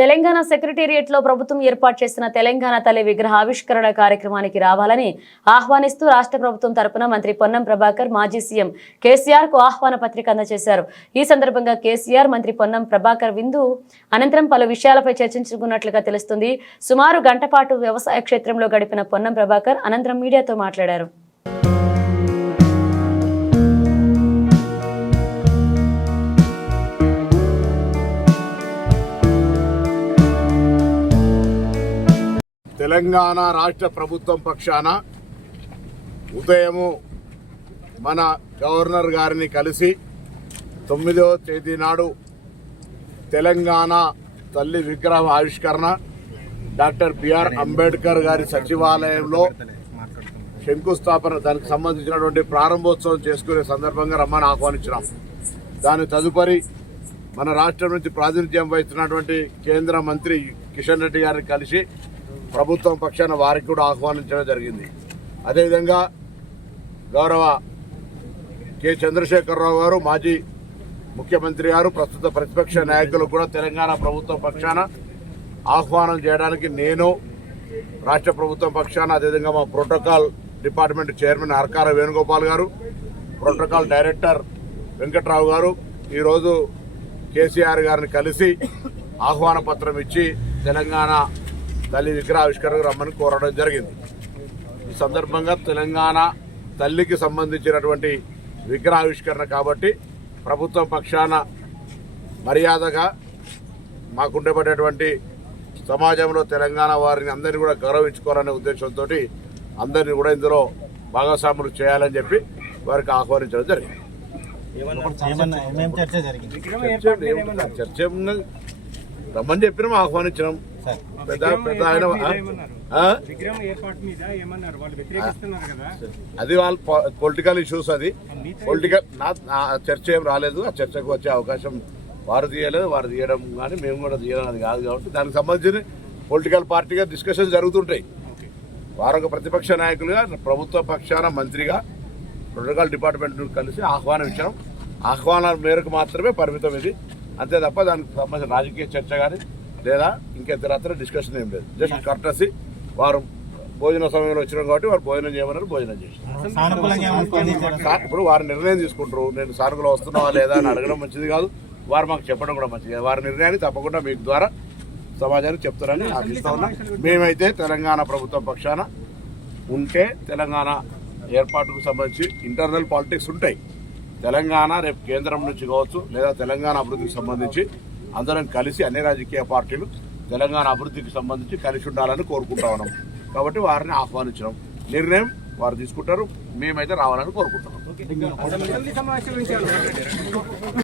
Telangana secretariat లో ప్రభుత్వం ఏర్పాటు చేసిన తెలంగాణ తల్లి విగ్రహ ఆవిష్కరణ కార్యక్రమానికి రావాలని ఆహ్వానిస్తూ రాష్ట్ర ప్రభుత్వం తరపున మంత్రి పొన్నం ప్రభాకర్ మాజీ సీఎం కేసీఆర్ కు ఆహ్వాన పత్రిక అందజేశారు. ఈ సందర్భంగా కేసీఆర్ మంత్రి పొన్నం ప్రభాకర్ విందు అనంతరం పలు విషయాలపై చర్చించుకున్నట్లుగా తెలుస్తుంది. సుమారు గంట పాటు వ్యవసాయ క్షేత్రంలో గడిపిన పొన్నం ప్రభాకర్ అనంతరం మీడియాతో మాట్లాడారు. తెలంగాణ రాష్ట్ర ప్రభుత్వం పక్షాన ఉదయము మన గవర్నర్ గారిని కలిసి 9వ తేదీ నాడు తెలంగాణ తల్లి విగ్రహ ఆవిష్కరణ డాక్టర్ బిఆర్ అంబేద్కర్ గారి సచివాలయంలో శంకుస్థాపన దానికి సంబంధించినటువంటి ప్రారంభోత్సవం చేసుకునే సందర్భంగా రమ్మని ఆహ్వానించినాం. దాని తదుపరి మన రాష్ట్రం నుంచి ప్రాతినిధ్యం వహిస్తున్నటువంటి కేంద్ర మంత్రి కిషన్ రెడ్డి గారిని కలిసి ప్రభుత్వం పక్షాన వారికి కూడా ఆహ్వానించడం జరిగింది. అదేవిధంగా గౌరవ కె చంద్రశేఖరరావు గారు మాజీ ముఖ్యమంత్రి గారు ప్రస్తుత ప్రతిపక్ష నాయకులు కూడా తెలంగాణ ప్రభుత్వం పక్షాన ఆహ్వానం చేయడానికి నేను రాష్ట్ర ప్రభుత్వం పక్షాన అదేవిధంగా మా ప్రోటోకాల్ డిపార్ట్మెంట్ చైర్మన్ అర్కార వేణుగోపాల్ గారు, ప్రోటోకాల్ డైరెక్టర్ వెంకట్రావు గారు ఈరోజు కేసీఆర్ గారిని కలిసి ఆహ్వాన పత్రం ఇచ్చి తెలంగాణ తల్లి విగ్రహ ఆవిష్కరణకు రమ్మని కోరడం జరిగింది. ఈ సందర్భంగా తెలంగాణ తల్లికి సంబంధించినటువంటి విగ్రహ ఆవిష్కరణ కాబట్టి ప్రభుత్వం పక్షాన మర్యాదగా మాకుండేటటువంటి సమాజంలో తెలంగాణ వారిని అందరినీ కూడా గౌరవించుకోవాలనే ఉద్దేశంతో అందరినీ కూడా ఇందులో భాగస్వాములు చేయాలని చెప్పి వారికి ఆహ్వానించడం జరిగింది. చర్చ రమ్మని చెప్పినాం, ఆహ్వానించినాం. అది వాళ్ళ పొలిటికల్ ఇష్యూస్, అది పొలిటికల్ చర్చ ఏం రాలేదు. ఆ చర్చకు వచ్చే అవకాశం వారు తీయలేదు, వారు తీయడం కానీ మేము కూడా తీయడం అది కాదు. కాబట్టి దానికి సంబంధించిన పొలిటికల్ పార్టీగా డిస్కషన్ జరుగుతుంటాయి. వారు ఒక ప్రతిపక్ష నాయకులుగా ప్రభుత్వ పక్షాన మంత్రిగా ప్రోటోకాల్ డిపార్ట్మెంట్ కలిసి ఆహ్వానం ఇచ్చాం. ఆహ్వానాల మేరకు మాత్రమే పరిమితం ఇది, అంతే తప్ప దానికి సంబంధించిన రాజకీయ చర్చ కానీ లేదా ఇంకెత్తర డిస్కషన్ ఏం లేదు. జస్ట్ కర్టసీ, వారు భోజన సమయంలో వచ్చినాం కాబట్టి వారు భోజనం చేయమన్నారు, భోజనం చేసినారు. ఇప్పుడు వారి నిర్ణయం తీసుకుంటారు. నేను సానుకూలం వస్తున్నావా లేదా అని అడగడం మంచిది కాదు, వారు మాకు చెప్పడం కూడా మంచిది కాదు. వారి నిర్ణయాన్ని తప్పకుండా మీకు ద్వారా సమాజానికి చెప్తారని ఆశిస్తా ఉన్నా. మేమైతే తెలంగాణ ప్రభుత్వం పక్షాన ఉంటే తెలంగాణ ఏర్పాటుకు సంబంధించి ఇంటర్నల్ పాలిటిక్స్ ఉంటాయి. తెలంగాణ రేపు కేంద్రం నుంచి కావచ్చు లేదా తెలంగాణ అభివృద్ధికి సంబంధించి అందరం కలిసి అన్ని రాజకీయ పార్టీలు తెలంగాణ అభివృద్ధికి సంబంధించి కలిసి ఉండాలని కోరుకుంటా ఉన్నాం. కాబట్టి వారిని ఆహ్వానించడం నిర్ణయం వారు తీసుకుంటారు, మేమైతే రావాలని కోరుకుంటున్నాం.